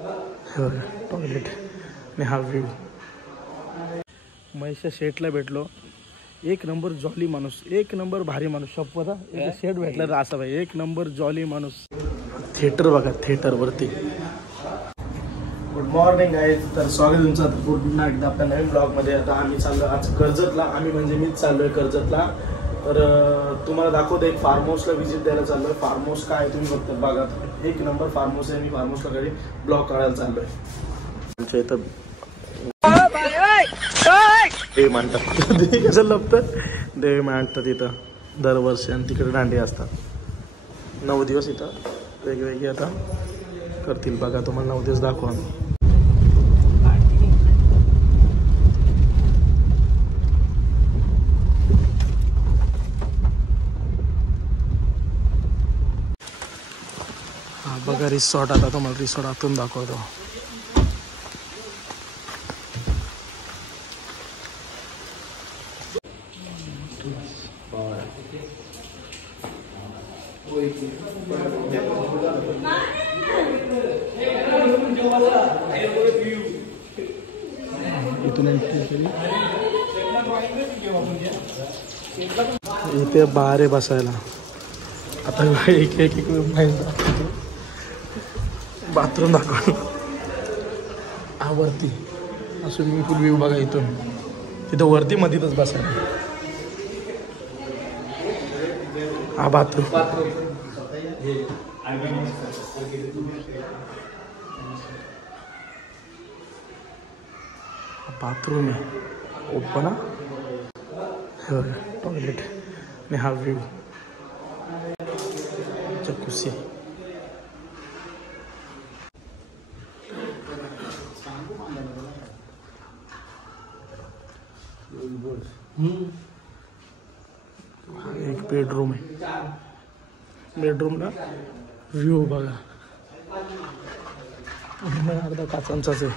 हे बघा टॉयलेट आणि हा व्ह्यू. महेशच्या शेटला भेटलो. एक नंबर जॉली माणूस, एक नंबर भारी माणूस. शपथ एक शेट भेटला तर असा भाई एक नंबर जॉली माणूस. थिएटर बघा, थिएटरवरती. गुड मॉर्निंग आहे. तर स्वागत तुमचं पुन्हा एकदा आपल्या नवीन ब्लॉगमध्ये. आता आम्ही चाललो आज कर्जतला. आम्ही म्हणजे मीच चाललो आहे कर्जतला. तर तुम्हाला दाखवतो एक फार्म हाऊसला व्हिजिट द्यायला चाललो आहे. फार्म हाऊस काय तुम्ही फक्त बघा, एक नंबर फार्म हाऊस आहे. मी फार्म हाऊसला घरी ब्लॉग काढायला चाललो आहे. आमच्या इथं देवी मांडतात. कसं लपतं देवी मांडतात इथं दरवर्षी. आणि तिकडे दांडी असतात 9 दिवस. इथं वेगवेगळे आता करतील बघा. तुम्हाला 9 दिवस दाखवा. हा बघा रिसॉर्ट. आता तुम्हाला रिसॉर्ट आतून दाखवतो. इथून एंट्री केली. इथे बाहेर बसायला. आता एक बाथरूम दाखवलं. हा वरती स्विमिंग पूल व्ह्यू बघा इथून. तिथं वरती मध्येच बसायला. हा बाथरूम. बाथरूम आहे ओपन. हे बघा टॉयलेट आणि हा व्ह्यू. जकुसी. एक बेडरूम आहे. बेडरूमला व्ह्यू बघा. अर्धा काचांचाच आहे.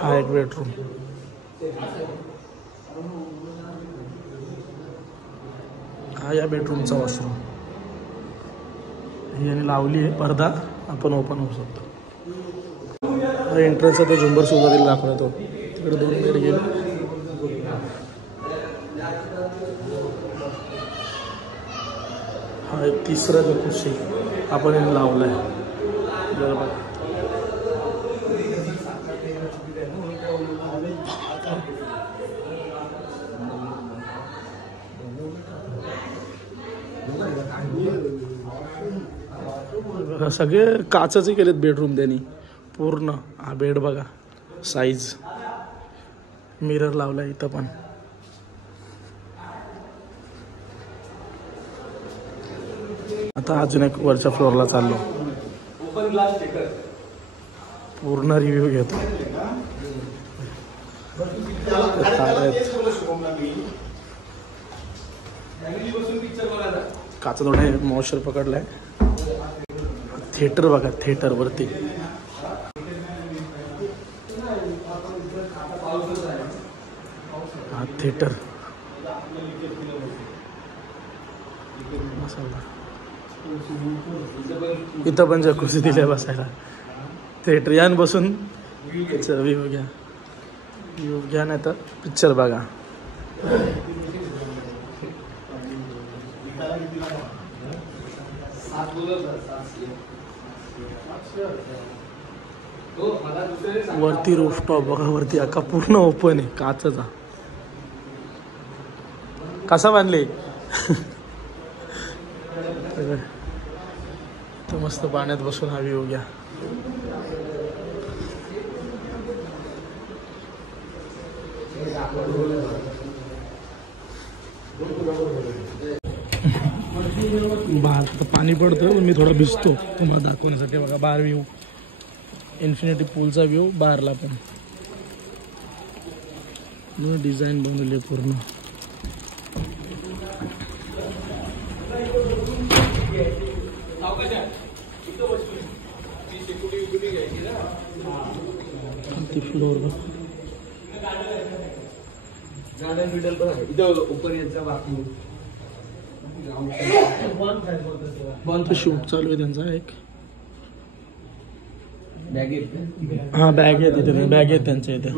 हा एक बेडरूम. हा या बेडरूमचा वॉशरूम. याने लावली आहे पडदा. आपण ओपन होऊ शकतो. एंट्रन्सचा तो झुंबर सुद्धा दाखवला. तो तिकडे 2 बेड गेले. हा एक तिसरा जकुसी आपण याने लावला आहे. सगळे काचाचे केलेत बेडरूम त्यांनी पूर्ण. हा बेड बघा साईज. मिरर लावला इथं पण. आता अजून एक वरच्या फ्लोअरला चाललो. पूर्ण रिव्ह्यू घेतो. काचा थोडा मॉइश्चर पकडलाय. थिएटर बघा थिएटरवरती. हा थिएटर. इथं पण जकुसी दिल्या बसायला. थिएटर यान बसून व्ह्यू घ्या. व्ह्यू घ्या नाही तर पिक्चर बघा. वरती रूफटॉप बघा. वरती अख्खा पूर्ण ओपन आहे काचचा. कसा बांधले तर मस्त पाण्यात बसून हा व्ह्यू घ्या. बाहेर पाणी पडतं पण मी थोडा भिजतो तुम्हाला दाखवण्यासाठी. बघा बाहेर व्ह्यू. इन्फिनिटी पूलचा व्ह्यू बाहेरला पण. डिझाईन बनवली पूर्ण. फ्लोर गार्डन बिल्डर पण आहे इथं ओपन याचा बाकी शूट चालू आहे त्यांचा एक बॅग हा बॅग आहे तिथे बॅग आहे त्यांच्या इथे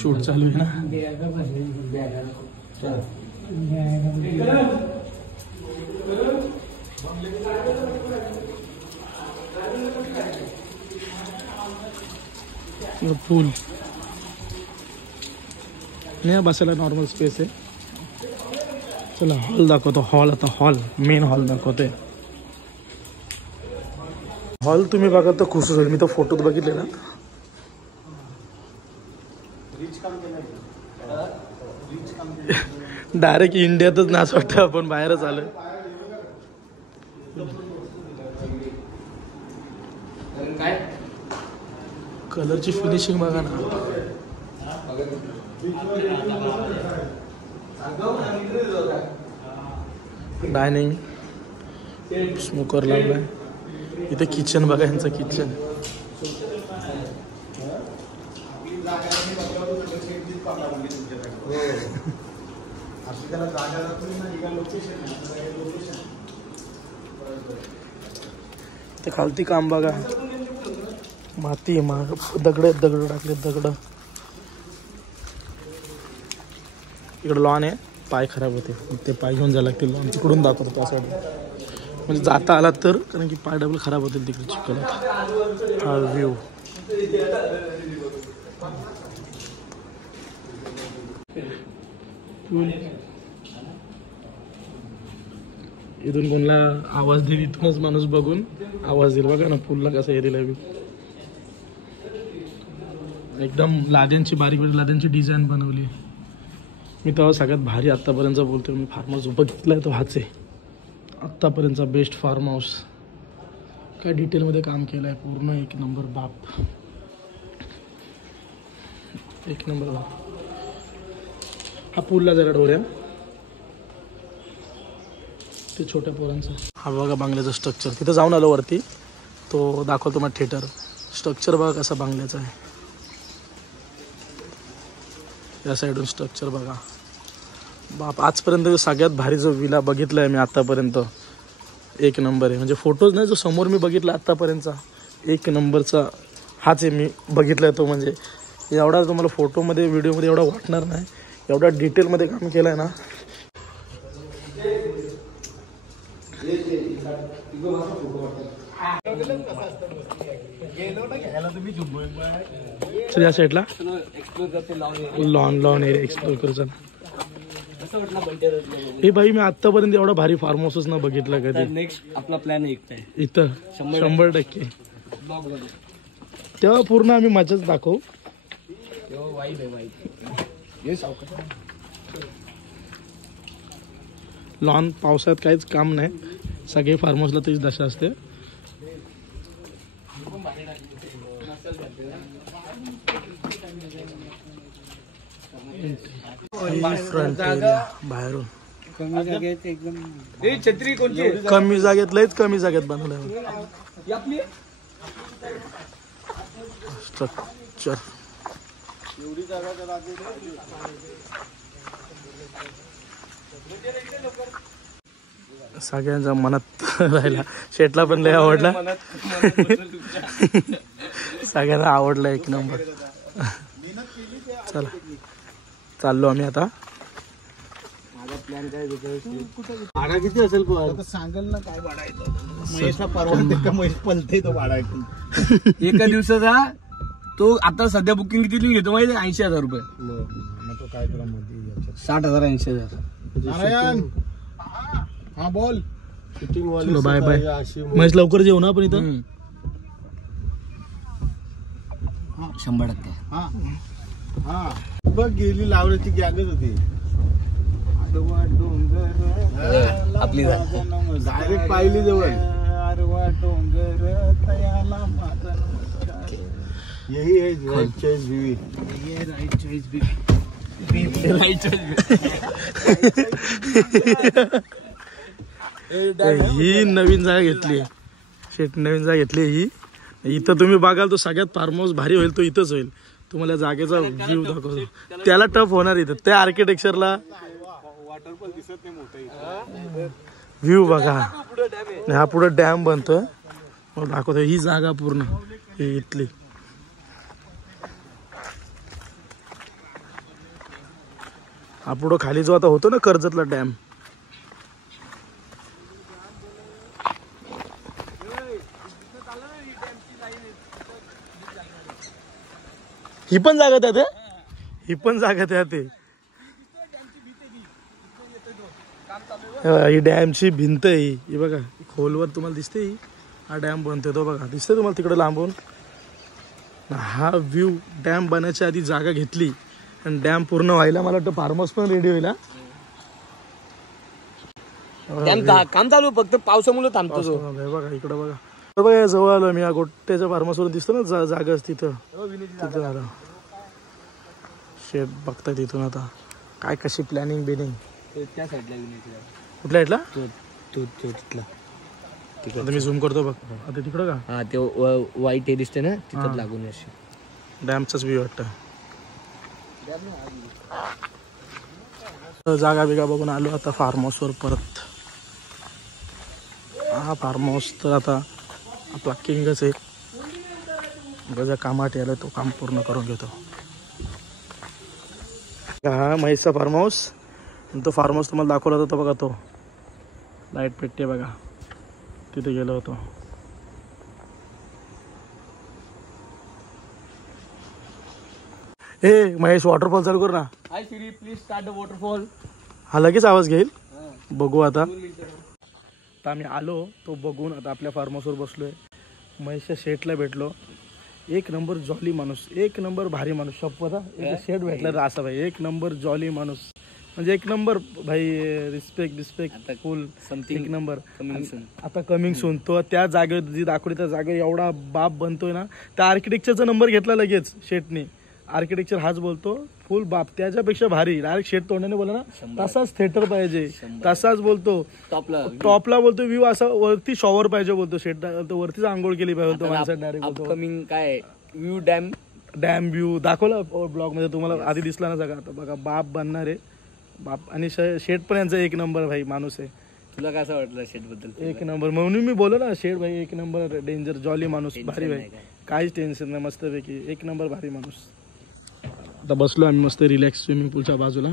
शूट चालू आहे ना पूल नाही बसायला नॉर्मल स्पेस आहे चला हॉल दाखवतो हॉल आता हॉल मेन हॉल दाखवतोय हॉल तुम्ही बघा तर खुश होईल मी तर फोटोत बघितले ना डायरेक्ट इंडियातच नाच वाटतं आपण बाहेरच आलोय कलरची फिनिशिंग बघा ना डायनिंग स्मोकर लावलाय इथे किचन बघा यांचं किचन इथे खालती काम बघा माती दगड टाकले दगड इकडे लॉन आहे पाय खराब होते ते पाय घेऊन जायला लागतील लॉन तिकडून दाखवतो त्यासाठी म्हणजे जाता आला तर कारण की पाय डबल खराब होतील तिकडे चिखलात हा व्ह्यू इथून कोणला आवाज देईल इथूनच माणूस बघून आवाज देईल बघा ना पूलला कसा एरिया व्ह्यू एकदम लाद्यांची बारीक बारीक लाद्यांची डिझाईन बनवली मी तेव्हा सगळ्यात भारी आत्तापर्यंत बोलतोय मी फार्म हाऊस बघितलाय तो हाच आहे आत्तापर्यंतचा बेस्ट फार्म हाऊस काय डिटेलमध्ये काम केलं आहे पूर्ण एक नंबर बाप एक नंबर बाप हा पूलला जरा डोऱ्या ते छोट्या पोरांचा हा बघा बांगल्याचं स्ट्रक्चर तिथं जाऊन आलो वरती तो दाखवतो मग थिएटर स्ट्रक्चर बघा कसा बांगल्याचा आहे या साईडून स्ट्रक्चर बघा बाप आजपर्यंत सगळ्यात भारी जो विला बघितला आहे मी आत्तापर्यंत एक नंबर आहे म्हणजे फोटोज नाही जो समोर मी बघितला आत्तापर्यंतचा एक नंबरचा हाच आहे मी बघितला आहे तो म्हणजे एवढा तुम्हाला फोटोमध्ये व्हिडिओमध्ये एवढा वाटणार नाही एवढा डिटेलमध्ये काम केलं आहे ना तर या साईडला लॉन एरिया एक्सप्लोर करू चला हे भाई मी आतापर्यंत एवढा भारी फार्म हाऊसच ना बघितला कधी नेक्स्ट आपला प्लॅन इथं 100% तेव्हा पूर्ण आम्ही मजाच दाखवू लॉन पावसाळ्यात काहीच काम नाही सगळे फार्म हाऊसला तीच दशा असते फ्रंट एरिया बाहेरून कमी जागेत लयच कमी जागेत बनवलंय स्ट्रक्चर सगळ्यांच्या मनात राहिला शेटला पण लय आवडला सगळ्यांना आवडला एक नंबर चला चाललो आम्ही आता भाडा किती असेल सांगेल ना काय भाडा येतो महेशला परवडते का महेश पलते तो भाडा एका दिवसाचा तो आता सध्या बुकिंग किती घेतो माहिती 80,000 रुपये तो काय तुला 60,000 80,000 हा बोल बाय बाय महेश लवकर जेवू ना आपण इथं 100% हा बघ गेली लावण्याची गॅगच होती आपली डायरेक्ट पाहिली जवळ अरवा डोंगर तयाला माझा यही है राइट चॉइस बीवी ये राइट चॉइस बीवी राइट चॉइस ही नवीन जागा घेतली शेट नवीन जागा घेतली ही इथं तुम्ही बघाल तो सगळ्यात फार्म हाऊस भारी होईल तो इथंच होईल तुम्हाला जागेचा व्ह्यू दाखवतो. त्याला टफ होणार इथं त्या आर्किटेक्चरला. वॉटरफॉल दिसत नाही मोठा. व्ह्यू बघा. हा पुढे डॅम बनतोय. मग दाखवतो ही जागा पूर्ण ही इथली. हा पुढं खाली जो आता होतो ना कर्जतला डॅम. ही पण जागा त्यात आहे. ही पण जागा त्यात आहे. ही डॅमची भिंत आहे ही बघा. खोलवर तुम्हाला दिसते ही. हा डॅम बनतोय तो बघा. दिसतोय तुम्हाला तिकडे लांबून. हा व्ह्यू डॅम बनायच्या आधी जागा घेतली आणि डॅम पूर्ण व्हायला मला वाटतं फार्म हाऊस पण रेडी व्हायला. काम चालू फक्त पावसामुळे थांबतो. बघा इकडं बघा. बघा जवळ आलो मी. या गोट्याच्या फार्म हाऊस वर दिसतो ना जागाच तिथं. तिथं आलो. शेत बघताय तिथून आता काय कशी प्लॅनिंग बिनिंग. त्या साईडला कुठल्या साईडला. तिथला आता मी झूम करतो बघ. आता तिकडं का. हा ते वाईट हे दिसते ना तिथं लागून अशी डॅमचाच व्ह्यू वाटतं. जागा बिगा बघून आलो आता फार्म हाऊस वर परत. हा फार्म हाऊस तर आता आपला किंगच आहे. ज्या कामात आलं तो काम पूर्ण करून घेतो. हा महेशचा फार्म हाऊस. तो फार्म हाऊस तुम्हाला दाखवला होता बघा. तो लाईट पेटते बघा. तिथे गेलो होतो. ए महेश वॉटरफॉल चालू कर ना. हाय सिरी प्लीज स्टार्ट द वॉटरफॉल. हा लगेच आवाज घेईल. बघू आता. आता आम्ही आलो तो बघून. आता आपल्या फार्म हाऊसवर बसलोय. महेशच्या शेटला भेटलो. एक नंबर जॉली माणूस. एक नंबर भारी माणूस. शपथ हा. शेट भेटला तर असा भाई. एक नंबर जॉली माणूस म्हणजे एक नंबर भाई. रिस्पेक्ट फुल एक नंबर. आता कमिंग सून. तो त्या जागेवर जी दाखवली त्या जागेवर एवढा बाप बनतोय ना. त्या आर्किटेक्चरचा नंबर घेतला लगेच शेटने. आर्किटेक्चर हाच बोलतो फुल बाप. त्याच्यापेक्षा भारी डायरेक्ट शेट तोंडाने बोला ना. तसाच थिएटर पाहिजे. तसाच बोलतो. टॉपला बोलतो व्ह्यू असा वरती शॉवर पाहिजे बोलतो शेट. वरतीच आंघोळ केली पाहिजे बोलतो माणसात डायरेक्ट बोलतो. कमिंग काय व्ह्यू डॅम व्ह्यू दाखवला ब्लॉग मध्ये तुम्हाला आधी दिसला ना सगळं. आता बघा बाप बनणार आहे बाप. आणि शेट पण यांचा एक नंबर भाई माणूस आहे. तुला कसं वाटलं शेट बद्दल. एक नंबर म्हणून मी बोललो ना शेट भाई एक नंबर डेंजर जॉली माणूस भारी भाई. काहीच टेन्शन नाही. मस्तपैकी एक नंबर भारी माणूस. आता बसलो आम्ही मस्त रिलॅक्स स्विमिंग पूलच्या बाजूला.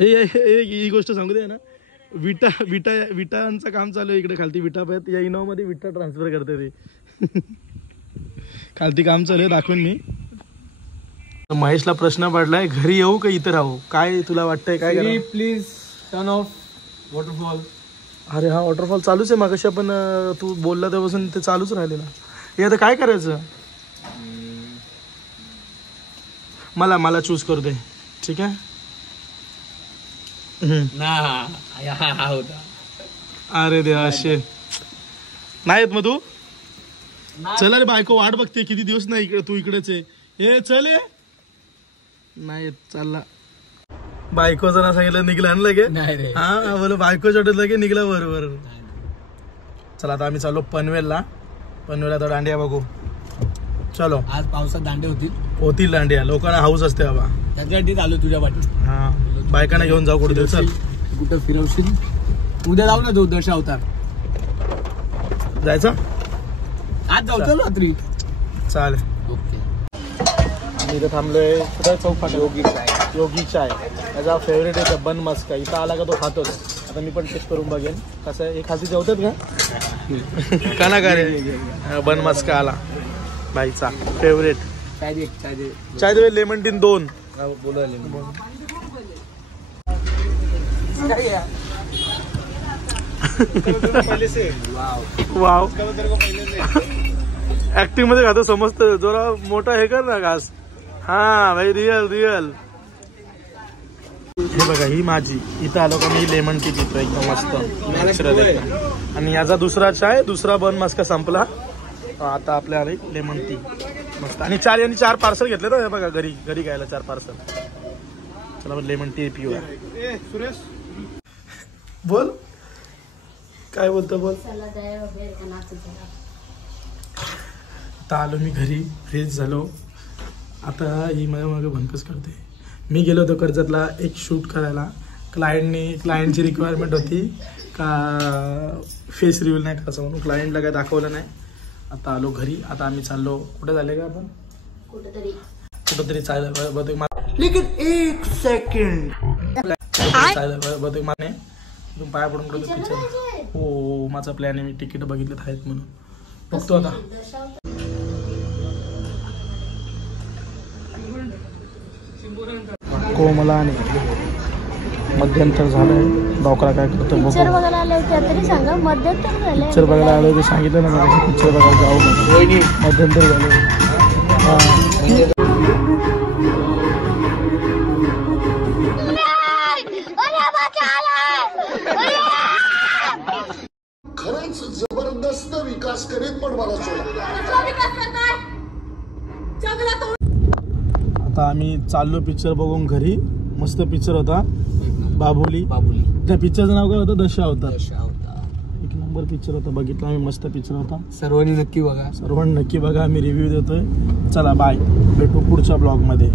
ही गोष्ट सांगू दे ना. विटांचं काम चालू आहे इकडे खालती. विटा पाहिजे या इनोवा मध्ये विटा ट्रान्सफर करते ते. खालती काम चालू आहे दाखवेन मी. महेशला प्रश्न पडलाय घरी येऊ का इथं राहू. काय तुला वाटतंय काय. Please turn off waterfall. अरे हा वॉटरफॉल चालूच आहे. मागाशी आपण तू बोलला तेव्हापासून ते चालूच राहिले ना. हे आता काय करायचं. मला चूज करू दे. ठीक आहे. अरे देवा असे नाही येत मग तू. चल रे बायको वाट बघते किती दिवस नाही इकडे. तू इकडेच आहे. हे चल ये. नाही येत चालला. बायको जरा सांगितलं निघला ना लगे. हा बोल बायको छोट लगे निघला बरोबर. चला आता आम्ही चाललो पनवेलला. पनवेलला तर दांडिया बघू. चलो. आज पावसात दांडे होतील दांडिया. लोकांना हाऊस असते बाबा. त्याच्यासाठी चालू तुझ्या पाठी. हा बायकांना घेऊन जाऊ कुठे. चल कुठं फिरवशील. उद्या जाऊ ना. तो दर्श अवतार जायचं. आज जाऊ रात्री. चालेल. ओके. आम्ही इथं थांबलोय चौक. योगी चाय माझा फेवरेट आहे. बन मस्का. इथं आला का तो खातोच. आता मी पण टेस्ट करून बघेन कसं आहे. एक हाती जेवतात का ना का रे. बन मस्का आला भाईचा फेवरेट. चाय दे लेमन टीन 2. वाव ऍक्टिंग मध्ये खातो समजतं. जरा मोठा हे कर ना घास. हा भाई रिअल. हे बघा ही माझी. इथं आलो का मी लेमन टी पितो एकदम मस्त नॅचरल. आणि याचा दुसरा चाय दुसरा बन मस्का संपला. आता आपल्या आले लेमन टी मस्त. आणि 4 पार्सल घेतले तर बघा घरी घ्यायला 4 पार्सल. चला लेमन टी पिऊया. सुरेश बोल काय बोलतो बोल. आता आलो मी घरी, फ्रेश झालो. आता ही माझ्या मागे भंकस करते. मी गेलो होतो कर्जतला एक शूट करायला. क्लायंटची रिक्वायरमेंट होती का फेस रिव्हील नाही करायचं म्हणून क्लायंटला काय दाखवलं नाही. आता आलो घरी. आता आम्ही चाललो कुठे झाले का आपण कुठंतरी चाललं. लेकिन एक सेकंड चाललं माने तुम्ही पाया पडून कुठं पिक्चर. हो माझा प्लॅन आहे. मी तिकीट बघितलेत आहेत म्हणून बघतो आता. कोमला आणि मध्यंतर झालंय. डॉक्टर काय करतो पिक्चर बघायला आले होते तरी सांगा. मध्यंतर झाले. पिक्चर बघायला आलो ते सांगितलं ना मला. पिक्चर बघायला जाऊ मध्यंतर झालं. खरंच जबरदस्त विकास करीत पण मला सोडलं. आता आम्ही चाललो पिक्चर बघून घरी. मस्त पिक्चर होता बाहुबली. त्या पिक्चरचं नाव काय होतं? दशा होता. एक नंबर पिक्चर होता. बघितला आम्ही. मस्त पिक्चर होता. सर्वांनी नक्की बघा. सर्वांनी नक्की बघा. मी रिव्ह्यू देतोय. चला बाय. भेटू पुढच्या ब्लॉगमध्ये.